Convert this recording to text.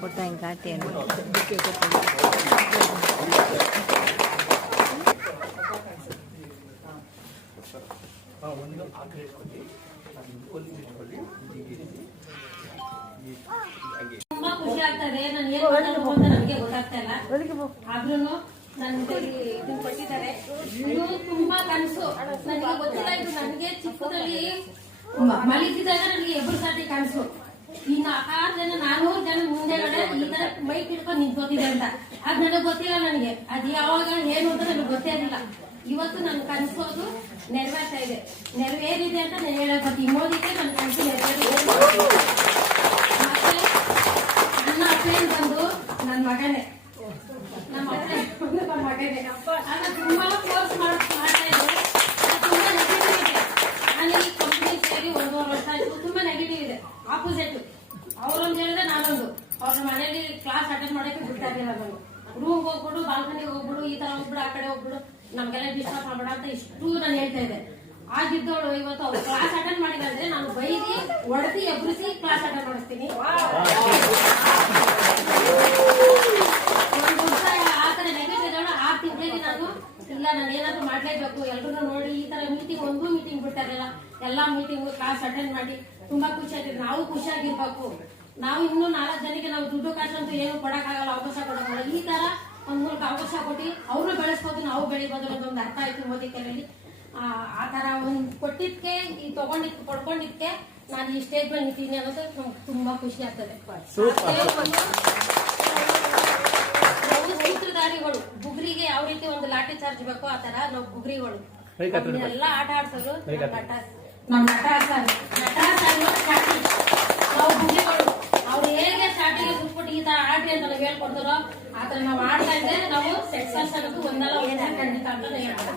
ಕೊಟ್ಟಾಗ ಕಾಟಿಯನ್ನು ಒಂದು ಆಕಡೆ ಇಟ್ಕೊಳ್ಳಿ, ಒಂದು ಇಟ್ಕೊಳ್ಳಿ. ತುಂಬಾ ಖುಷಿ ಆಗ್ತದೆ. ನಾನು ಏನ್ ಮಾಡಬೇಕು ಅಂತ ನನಗೆ ಗೊತ್ತಾಗ್ತಾ ಇಲ್ಲ. ಆದ್ರೂ ನನಗೆ ಇದನ್ನ ಕೊಟ್ಟಿದ್ದಾರೆ. ಇದು ತುಂಬಾ ಕನಸು. ನನಗೆ ಗೊತ್ತಿಲ್ಲ, ಇದು ನನಗೆ ಚಿಕ್ಕದಲ್ಲಿ ಮಲಗಿದ್ದಾಗ ನನಗೆ ಎಬ್ಬರು ಸಾಟಿ ಕನಸು. ಇನ್ನು 6 ಜನ 400 ಜನ ಮುಂದೆಗಡೆ ಈ ತರ ಮೈಕ್ ಇಟ್ಕೊಂಡು ನಿಂತ್ಕೋತಿದೆ ಅಂತ. ಅದ್ ನನಗೆ ಗೊತ್ತಿಲ್ಲ. ನನಗೆ ಅದ್ ಯಾವಾಗ ಏನು ಅಂತ ನನಗೆ ಗೊತ್ತೇ ಇರಲಿಲ್ಲ. ಇವತ್ತು ನನ್ ಕನಸೋದು ನೆರವೇರ್ತಾ ಇದೆ. ನೆರವೇರಿದೆ ಅಂತ ನಾನು ಹೇಳಕ್ ಬರ್ತೀನಿ. ಇನ್ನೋದಕ್ಕೆ ನನ್ನ ಕನಸು ನೆರವೇರಿದೆ. ಮತ್ತೆ ನನ್ನ ಅಪ್ಲೇನ್ ಬಂದು ನನ್ನ ಮಗನೇ, ನಮ್ಮ ಅಪ್ಲೇನ್ ನನ್ನ ಮಗನೇ. ನಾನು ತುಂಬಾ ಕೋರ್ಸ್ ಮಾಡ್ತಾ ಇದ್ದೆ. ತುಂಬಾ ನೆಗೆಟಿವ್ ಇದೆ. ನಾನು ಈ ಕಂಪ್ನಿ ಸೇರಿ 1.5 ವರ್ಷ ಆಯ್ತು. ತುಂಬಾ ನೆಗೆಟಿವ್ ಇದೆ. ಆಪೋಸಿಟ್ ಅವ್ರೊಂದು ಹೇಳಿದ್ರೆ ನಾನೊಂದು. ಅವ್ರ ಮನೇಲಿ ಕ್ಲಾಸ್ ಅಟೆಂಡ್ ಮಾಡಕ್ಕೆ ಬಿಡ್ತಾ ಇರಲಿಲ್ಲ. ನಾನು ರೂಮ್ ಹೋಗ್ಬಿಡು, ಬಾಲ್ಕನಿಗೆ ಹೋಗ್ಬಿಡು, ಈ ತರ ಹೋಗ್ಬಿಡು, ಆ ಕಡೆ ಹೋಗ್ಬಿಡು, ನಮ್ಗೆಲ್ಲ ಡಿಸ್ಟರ್ಬ್ ಮಾಡಬೇಡ ಅಂತ ಇಷ್ಟು ನಾನು ಹೇಳ್ತಾ ಇದ್ದೆ. ಆಗಿದ್ದವಳು ಇವತ್ತು ಅವ್ರು ಕ್ಲಾಸ್ ಅಟೆಂಡ್ ಮಾಡಿದ್ರೆ ನಾನು ಬೈದಿ ಹೊಡೆದಿ ಎಬ್ರಿಸಿ ಕ್ಲಾಸ್ ಅಟೆಂಡ್ ಮಾಡಿಸ್ತೀನಿ. ಒಂದು ವರ್ಷ ಆತರ ನೆಗೆಟಿವ್ ಇದ್ದವಳು 6 ತಿಂಗಳಿಗೆ ನಾನು ಇಲ್ಲ, ನಾನು ಏನಾದ್ರು ಮಾಡ್ಲೇಬೇಕು, ಎಲ್ರು ನೋಡಿ ಈ ತರ ಮೀಟಿಂಗ್ ಒಂದು ಮೀಟಿಂಗ್ ಬಿಡ್ತಾ ಇರಲಿಲ್ಲ. ಎಲ್ಲಾ ಮೀಟಿಂಗ್ ಕ್ಲಾಸ್ ಅಟೆಂಡ್ ಮಾಡಿ ತುಂಬಾ ಖುಷಿ ಆಗಿದ್ರು. ನಾವು ಖುಷಿಯಾಗಿರ್ಬೇಕು. ನಾವು ಇನ್ನೂ 4 ಜನಕ್ಕೆ ನಾವು ದುಡ್ಡು ಕಾಸಂತೂ ಏನು ಕೊಡಕ್ಕಾಗಲ್ಲ, ಅವಕಾಶ ಕೊಡಕ್ಕಾಗಲ್ಲ. ಈ ತರ ಒಂದ್ ಮೂಲಕ ಅವಕಾಶ ಕೊಟ್ಟು ಅವ್ರು ಬೆಳೆಸ್ಬೋದು, ನಾವು ಬೆಳಿಬೋದು ಅನ್ನೋದೊಂದು ಅರ್ಥ ಆಯ್ತು ಮೋದಿ ಕೈಯಲ್ಲಿ. ಆ ತರ ಒಂದ್ ಕೊಟ್ಟಿದ್ಕೆ, ಈ ಪಡ್ಕೊಂಡಿದ್ಕೆ ನಾನು ಈ ಸ್ಟೇಜ್ ಮೇಲೆ ನಿಂತೀನಿ ಅನ್ನೋದು ತುಂಬಾ ಖುಷಿ ಆಗ್ತದೆ. ಸೂತ್ರಧಾರಿಗಳು ಬುಗ್ರಿಗೆ ಯಾವ ರೀತಿ ಒಂದು ಲಾಠಿ ಚಾರ್ಜ್ ಬೇಕೋ ಆ ತರ ನಾವು ಬುಗ್ರಿಗಳು ಎಲ್ಲ ಆಟ ಆಡ್ಸೋದು. ನಮ್ ನಟ ನಾವು ಬುಗ್ರಿಗಳು. ಅವ್ರು ಹೇಗೆ ಸ್ಟಾರ್ಟಿಂಗ್ ಬಿಟ್ಬಿಟ್ಟು ಈ ತರ ಆಡ್ರಿ ಅಂತ ನಾವು ಹೇಳ್ಕೊಡ್ತಾರೋ ಆತರ ನಾವು ಆಡ್ತಾ ಇದ್ರೆ ನಾವು ಸಕ್ಸಸ್ ಆಗೋದು ಒಂದಲ್ಲ ಖಂಡಿತ ಅಂತ ಹೇಳ್ತಾರೆ.